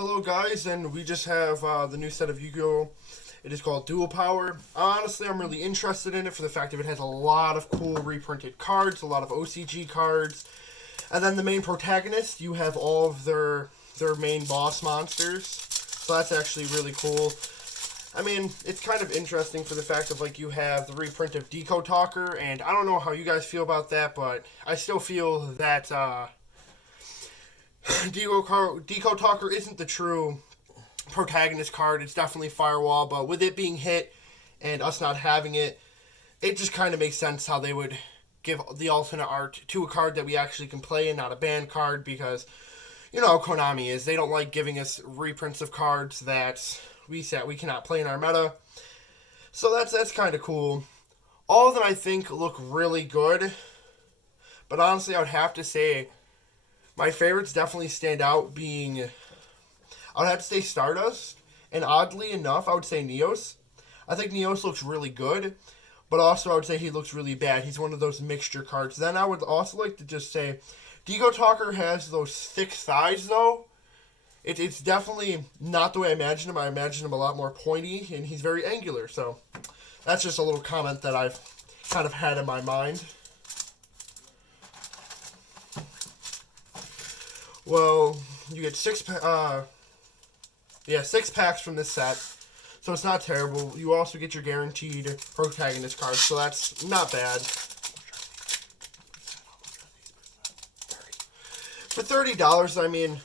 Hello guys, and we just have the new set of Yu-Gi-Oh! It is called Dual Power. Honestly, I'm really interested in it for the fact that it has a lot of cool reprinted cards, a lot of OCG cards, and then the main protagonist, you have all of their main boss monsters, so that's actually really cool. I mean, it's kind of interesting for the fact of, like, you have the reprint of Deco Talker, and I don't know how you guys feel about that, but I still feel that, Deco Talker isn't the true protagonist card. It's definitely Firewall, but with it being hit and us not having it, it just kind of makes sense how they would give the alternate art to a card that we actually can play and not a banned card, because, you know, Konami is. They don't like giving us reprints of cards that we cannot play in our meta. So that's kind of cool. All of them, I think, look really good, but honestly, I would have to say my favorites definitely stand out being, I would have to say Stardust, and oddly enough, I would say Neos. I think Neos looks really good, but also I would say he looks really bad. He's one of those mixture cards. Then I would also like to just say, Deco Talker has those thick thighs, though. It's definitely not the way I imagine him. I imagine him a lot more pointy, and he's very angular. So that's just a little comment that I've kind of had in my mind. Well, you get six packs from this set, so it's not terrible. You also get your guaranteed protagonist cards, so that's not bad. For $30, I mean,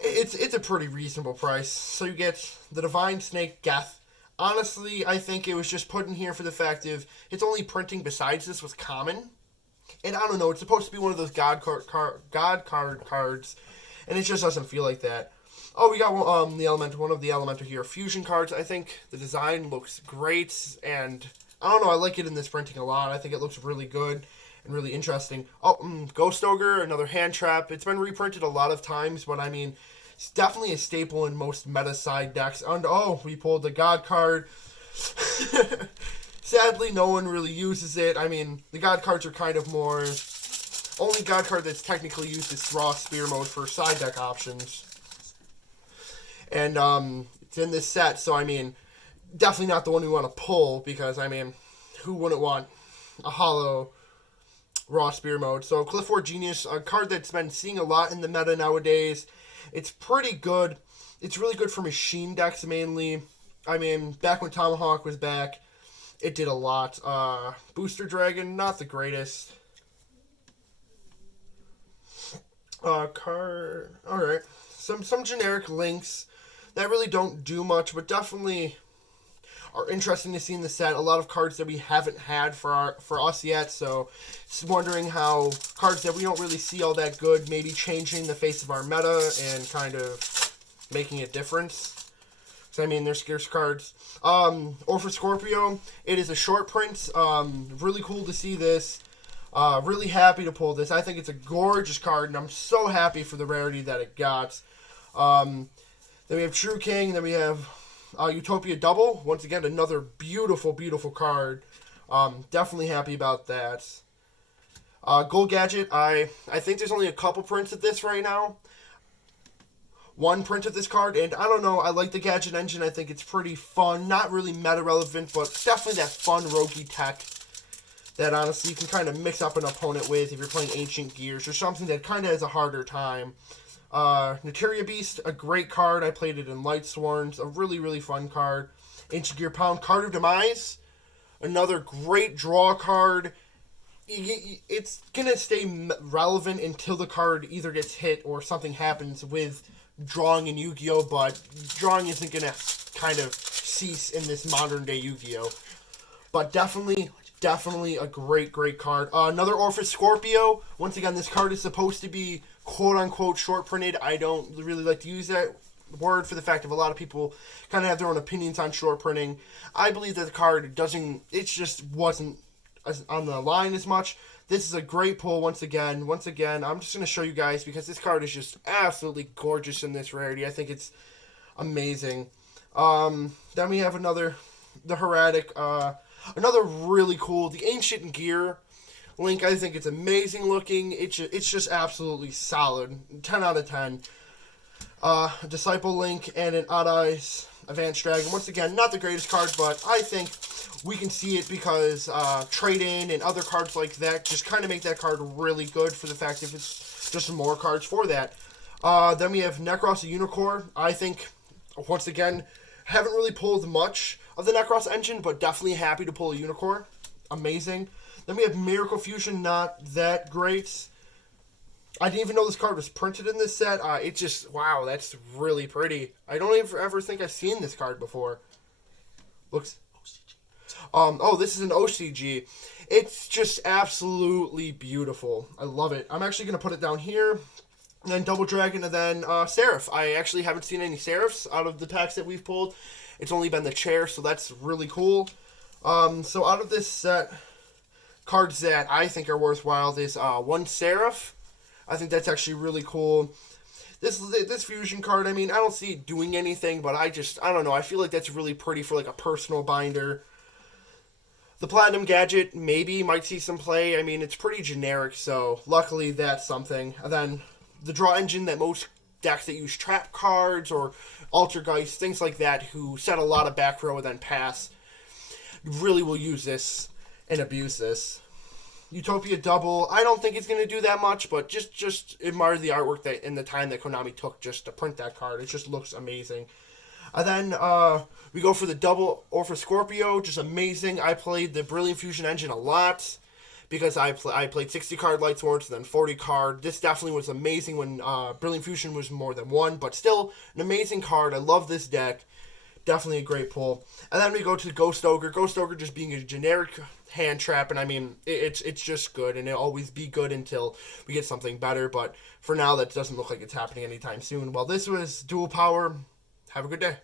it's a pretty reasonable price. So you get the Divine Snake Geth. Honestly, I think it was just put in here for the fact of it's only printing besides this was common. And I don't know, it's supposed to be one of those God card cards, and it just doesn't feel like that. Oh, we got one of the Elemental Hero Fusion cards. I think the design looks great, and I don't know, I like it in this printing a lot. I think it looks really good and really interesting. Oh, Ghost Ogre, another hand trap. It's been reprinted a lot of times, but I mean, it's definitely a staple in most meta side decks. And oh, we pulled the God card. Sadly, no one really uses it. I mean, the God cards are kind of more... Only God card that's technically used is Raw Spear Mode for side deck options. And it's in this set, so I mean, definitely not the one we want to pull, because, I mean, who wouldn't want a hollow Raw Spear Mode? So Clifford Genius, a card that's been seeing a lot in the meta nowadays. It's pretty good. It's really good for machine decks, mainly. I mean, back when Tomahawk was back, it did a lot. Booster Dragon, not the greatest. Card. Alright. Some generic links that really don't do much, but definitely are interesting to see in the set. A lot of cards that we haven't had for us yet, so just wondering how cards that we don't really see all that good, maybe changing the face of our meta and kind of making a difference. So, I mean, they're scarce cards. Or for Scorpio, it is a short print. Really cool to see this. Really happy to pull this. I think it's a gorgeous card, and I'm so happy for the rarity that it got. Then we have True King. Then we have Utopia Double. Once again, another beautiful, beautiful card. Definitely happy about that. Gold Gadget. I think there's only a couple prints of this right now. One print of this card, and I don't know, I like the Gadget Engine. I think it's pretty fun. Not really meta-relevant, but definitely that fun roguey tech that, honestly, you can kind of mix up an opponent with if you're playing Ancient Gears or something that kind of has a harder time. Materia Beast, a great card. I played it in Light Sworns. A really, really fun card. Ancient Gear Pound, Card of Demise. Another great draw card. It's going to stay relevant until the card either gets hit or something happens with drawing in Yu-Gi-Oh! But drawing isn't going to kind of cease in this modern-day Yu-Gi-Oh! But definitely a great, great card. Another Orphis Scorpio. Once again, this card is supposed to be quote-unquote short-printed. I don't really like to use that word for the fact of a lot of people kind of have their own opinions on short-printing. I believe that the card doesn't... It just wasn't on the line as much. This is a great pull once again. I'm just going to show you guys because this card is just absolutely gorgeous in this rarity. I think it's amazing. Then we have the Heretic. Another really cool, the Ancient Gear Link. I think it's amazing looking. It's just absolutely solid. 10 out of 10. a Disciple Link, and an Odd Eyes Advanced Dragon. Once again, not the greatest card, but I think we can see it because Trade-In and other cards like that just kind of make that card really good for the fact if it's just more cards for that. Then we have Necros, a Unicorn. I think, once again, haven't really pulled much of the Necros engine, but definitely happy to pull a Unicorn. Amazing. Then we have Miracle Fusion, not that great. I didn't even know this card was printed in this set. It just, wow, that's really pretty. I don't ever think I've seen this card before. Looks, oh, this is an OCG. It's just absolutely beautiful. I love it. I'm actually going to put it down here. And then Double Dragon, and then Seraph. I actually haven't seen any Seraphs out of the packs that we've pulled. It's only been the chair, so that's really cool. So out of this set, cards that I think are worthwhile is one Seraph. I think that's actually really cool. This fusion card, I mean, I don't see it doing anything, but I don't know. I feel like that's really pretty for like a personal binder. The Platinum Gadget maybe might see some play. I mean, it's pretty generic, so luckily that's something. And then the draw engine that most decks that use trap cards or Altergeist, things like that, who set a lot of back row and then pass, really will use this and abuse this. Utopia Double, I don't think it's going to do that much, but just admire the artwork that and the time that Konami took just to print that card. It just looks amazing. And then we go for the Double or for Scorpio, just amazing. I played the Brilliant Fusion engine a lot because I played 60 card Light Swords and then 40 card. This definitely was amazing when Brilliant Fusion was more than one, but still an amazing card. I love this deck. Definitely a great pull. And then we go to Ghost Ogre. Ghost Ogre just being a generic hand trap, and I mean, it's just good, and it'll always be good until we get something better, but for now, that doesn't look like it's happening anytime soon. Well, this was Dual Power. Have a good day.